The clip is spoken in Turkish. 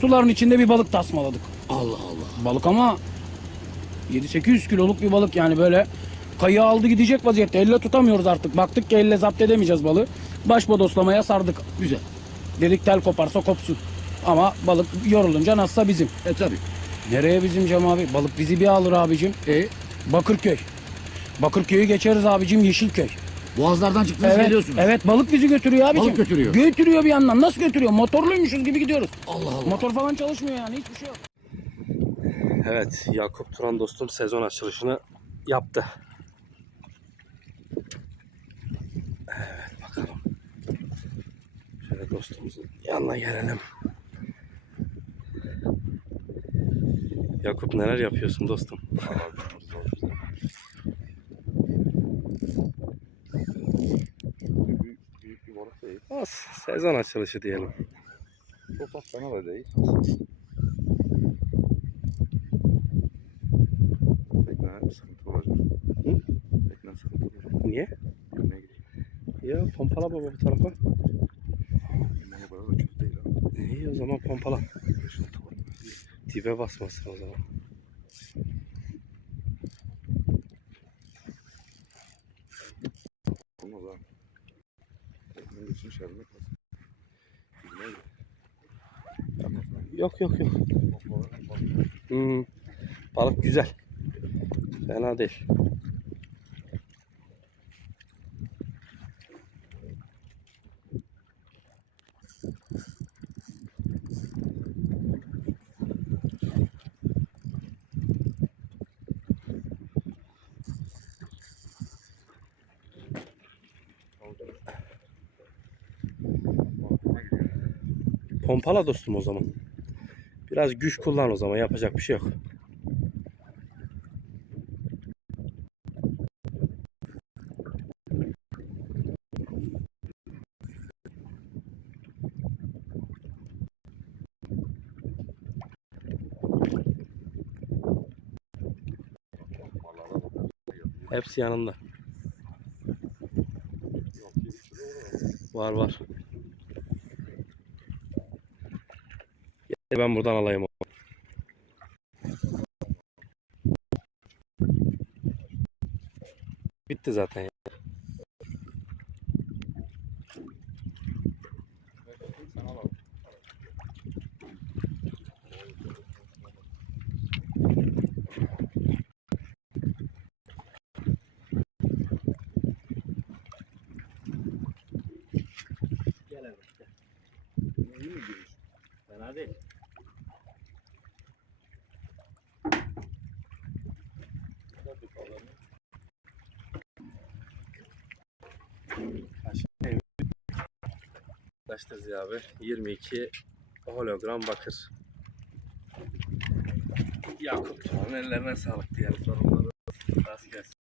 Suların içinde bir balık tasmaladık. Allah Allah. Balık ama 7-800 kiloluk bir balık yani böyle kayığı aldı gidecek vaziyette. Elle tutamıyoruz artık. Baktık ki elle zapt edemeyeceğiz balığı. Baş bodoslamaya sardık. Güzel. Dedik tel koparsa kopsun. Ama balık yorulunca nasılsa bizim. E tabi. Nereye bizim Cem abi? Balık bizi bir alır abicim. E Bakırköy. Bakırköy'ü geçeriz abicim Yeşilköy. Boğazlardan çıktınız Evet, geliyorsunuz. evet balık bizi götürüyor abicim. Balık götürüyor. Götürüyor bir yandan. Nasıl götürüyor? Motorluymuşuz gibi gidiyoruz. Allah Allah. Motor falan çalışmıyor yani hiçbir şey yok. Evet, Yakup Turan dostum sezon açılışını yaptı. Evet, bakalım. Şöyle dostumuzun yanına gelelim. Yakup neler yapıyorsun dostum? As, sezon açılışı diyelim. Çok az tane da değil. Tekne sıkıntı olacak. Hı? Tekne sıkıntı olacak. Niye? Yemeğe gideyim. Ya pompala baba bu tarafa. Yemeğe kadar da kötü değil ha. İyi o zaman pompala. 5-6 var. Dibe basmasın o zaman. İçin şerbine kalsın. Yok yok yok. Hmm, balık güzel. Fena değil. Pompala dostum o zaman. Biraz güç kullan o zaman yapacak bir şey yok. Hepsi yanında. Var var. Ben buradan alayım. Bitti zaten ya. Fena değil. Kaçtı Ziya abi? 22 hologram bakır. Yakup ellerine sağlık diyelim sorunları. Rast gelsin.